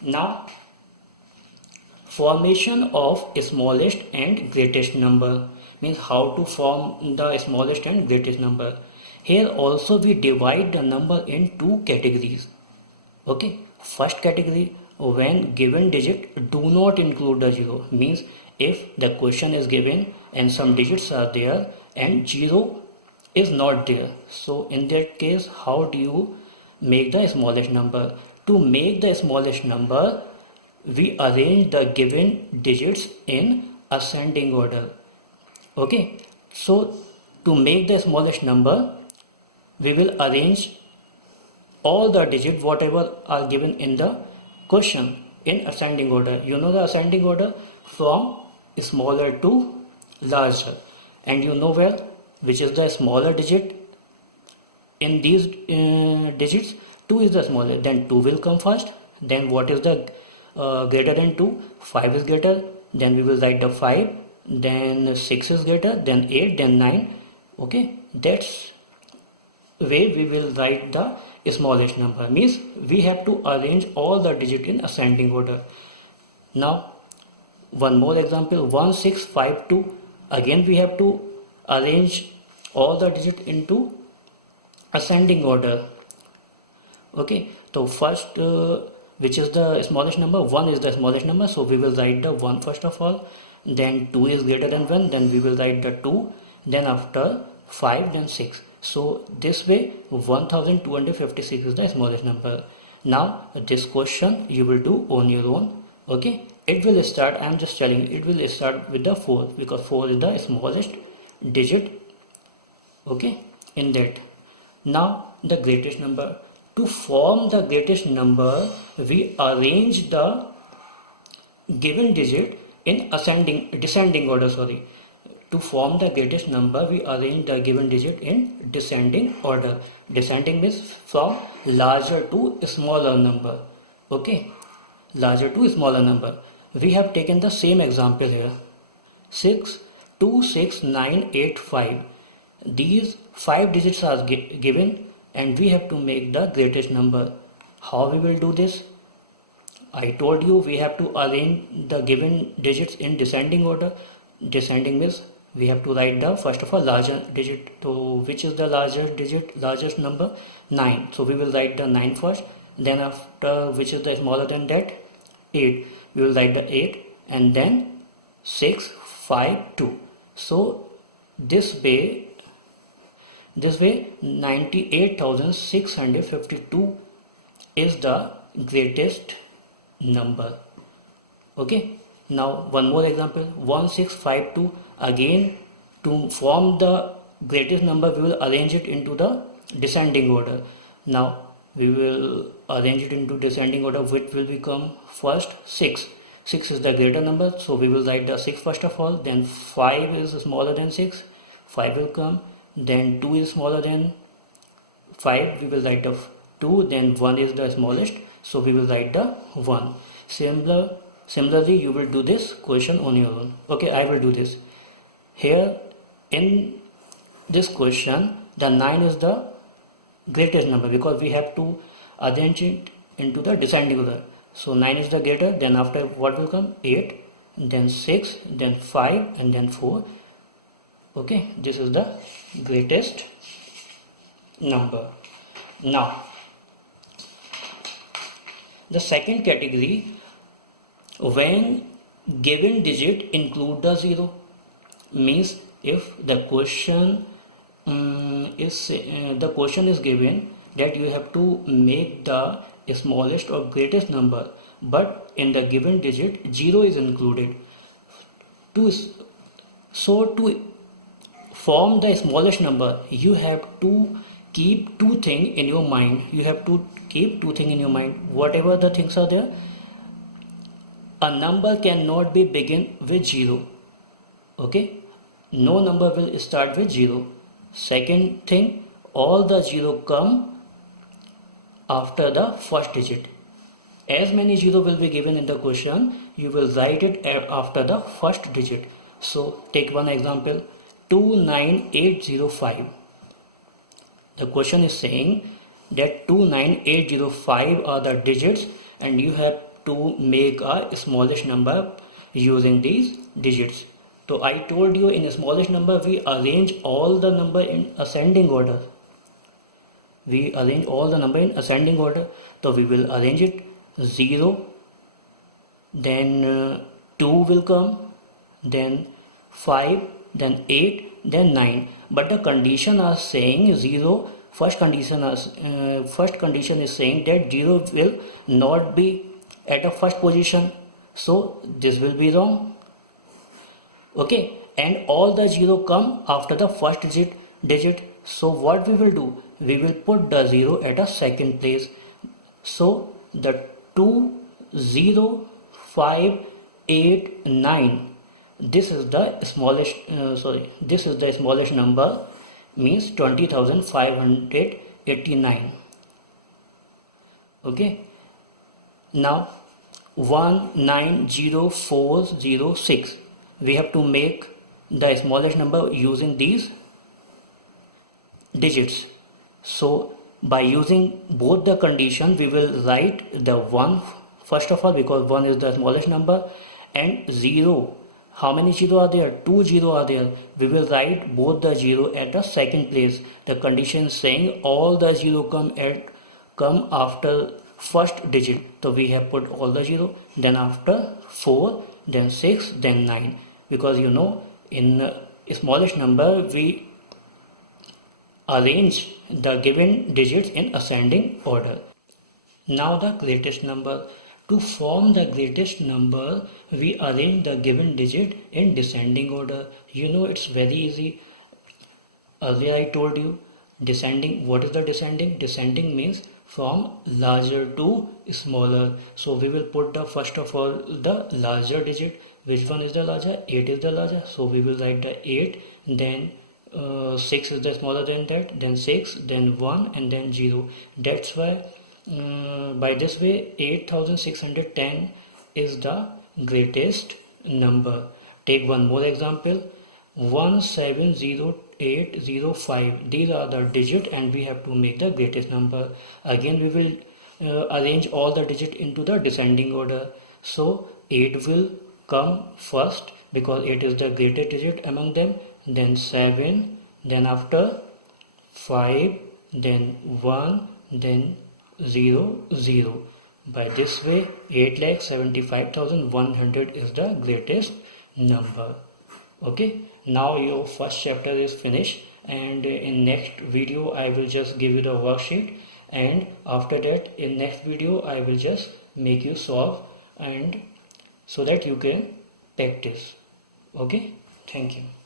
Now, formation of smallest and greatest number means how to form the smallest and greatest number. Here also we divide the number in two categories. Okay, first category, when given digit do not include the zero, means if the question is given and some digits are there and zero is not there, so in that case how do you make the smallest number? To make the smallest number, we arrange the given digits in ascending order. Okay, so to make the smallest number, we will arrange all the digits whatever are given in the question in ascending order. You know the ascending order from smaller to larger, and you know well which is the smaller digit in these digits. 2 is the smaller, then 2 will come first. Then what is the greater than 2? 5 is greater, then we will write the 5. Then 6 is greater, then 8, then 9. Okay, that's way we will write the smallest number, means we have to arrange all the digit in ascending order. Now one more example, 1652. Again we have to arrange all the digit into ascending order. Okay, so first which is the smallest number? 1 is the smallest number, so we will write the 1 first of all. Then 2 is greater than 1, then we will write the 2. Then after 5, then 6. So this way 1256 is the smallest number. Now this question you will do on your own. Okay, it will start, I am just telling you, it will start with the 4 because 4 is the smallest digit. Okay, in that. Now the greatest number. To form the greatest number, we arrange the given digit in descending order. To form the greatest number, we arrange the given digit in descending order. Descending means from larger to smaller number. Okay, larger to smaller number. We have taken the same example here. 6, 2, 6, 9, 8, 5. These 5 digits are given and we have to make the greatest number. How we will do this? I told you we have to arrange the given digits in descending order. Descending means we have to write the first of all larger digit. So which is the largest number? 9. So we will write the 9 first. Then after, which is the smaller than that? 8. We will write the 8 and then 6, 5, 2. So this way 98,652 is the greatest number. Okay, now one more example, 1652. Again, to form the greatest number, we will arrange it into the descending order. Now we will arrange it into descending order, which will become first 6. 6 is the greater number, so we will write the 6 first of all. Then 5 is smaller than 6, 5 will come. Then 2 is smaller than 5, we will write the 2. Then 1 is the smallest, so we will write the 1. Similarly, you will do this question on your own. Okay, I will do this. Here in this question, the 9 is the greatest number because we have to arrange it into the descending order. So 9 is the greater, then after what will come? 8, then 6, then 5 and then 4. Okay, this is the greatest number. Now the second category, when given digit include the 0, means if the question is given that you have to make the smallest or greatest number, but in the given digit 0 is included. To form the smallest number, you have to keep two things in your mind. Whatever the things are there, a number cannot be begin with 0. Okay, no number will start with 0. Second thing, all the 0 come after the first digit. As many 0 will be given in the question, you will write it after the first digit. So take one example, 29805. The question is saying that 29805 are the digits and you have to make a smallest number using these digits. So I told you in smallest number we arrange all the number in ascending order. We arrange all the number in ascending order. So we will arrange it 0, then 2 will come, then 5, then 8, then 9. But the condition are saying 0. First condition is saying that 0 will not be at a first position. So this will be wrong. Okay, and all the 0 come after the first digit. So what we will do? We will put the 0 at a second place. So the 2, 0, 5, 8, 9. This is the smallest. This is the smallest number, means 20,589. Okay. Now 190406. We have to make the smallest number using these digits. So by using both the condition, we will write the 1 first of all, because 1 is the smallest number, and 0. How many 0 are there? 2 0 are there. We will write both the 0 at the second place. The condition saying all the 0 come after first digit. So we have put all the 0, then after 4, then 6, then 9. Because you know, in smallest number we arrange the given digits in ascending order. Now the greatest number. To form the greatest number, we arrange the given digit in descending order. You know, it's very easy. Earlier I told you descending. What is the descending? Descending means from larger to smaller. So we will put the first of all the larger digit. Which one is the larger? 8 is the larger. So we will write the 8, then 6 is the smaller than that, then 6, then 1, and then 0. That's why by this way 8610 is the greatest number. Take one more example, 170805. These are the digit and we have to make the greatest number. Again we will arrange all the digit into the descending order. So 8 will come first because 8 is the greatest digit among them, then 7, then after 5, then 1, then 0, 0. By this way 8,75,100 is the greatest number. Okay, now your first chapter is finished, and in next video I will just give you the worksheet, and after that in next video I will just make you solve, and so that you can practice. Okay, thank you.